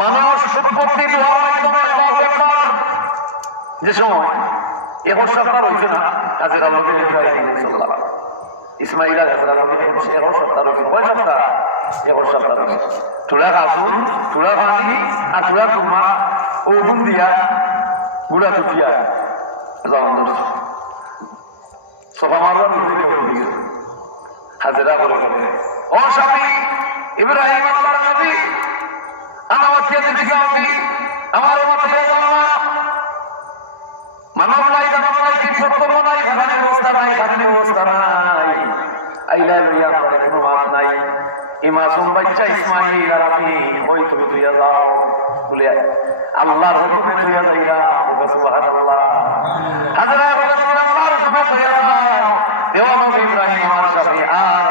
মানুষ সম্পত্তি দোয়ার মাধ্যমে যে সময় 21 সপ্তাহ রয়েছে না কাজের আল্লাহকে ইসমাইল কাজের আল্লাহকে 21 সপ্তাহ রয়েছে। কয় সপ্তাহ? 21 সপ্তাহ রয়েছে। তুলা কাজুন, তুলা পানি আর তুলা কুরমা ও গুণ দিয়া গুড়া চুটিয়া জবান ধরছে। সভা মারবার হাজেরা করে ও স্বামী ইব্রাহিম আল্লাহর নবী আমার খেতে দিকে আমি আমার মাথায় যাওয়া মানব নাই দানব নাই কীটপতঙ্গ নাই খাদ্য ব্যবস্থা নাই খাদ্য ব্যবস্থা নাই আইলা লইয়া পরে কোনো মাত নাই এই মাসুম বাচ্চা ইসমাইল আর আমি ওই তুমি তুইয়া যাও বলে আল্লাহর হুকুমে তুইয়া যাইরা সুবহানাল্লাহ হাজরা আল্লাহর হুকুমে তুইয়া যাও দেওয়া নবী ইব্রাহিম আর শাফিআ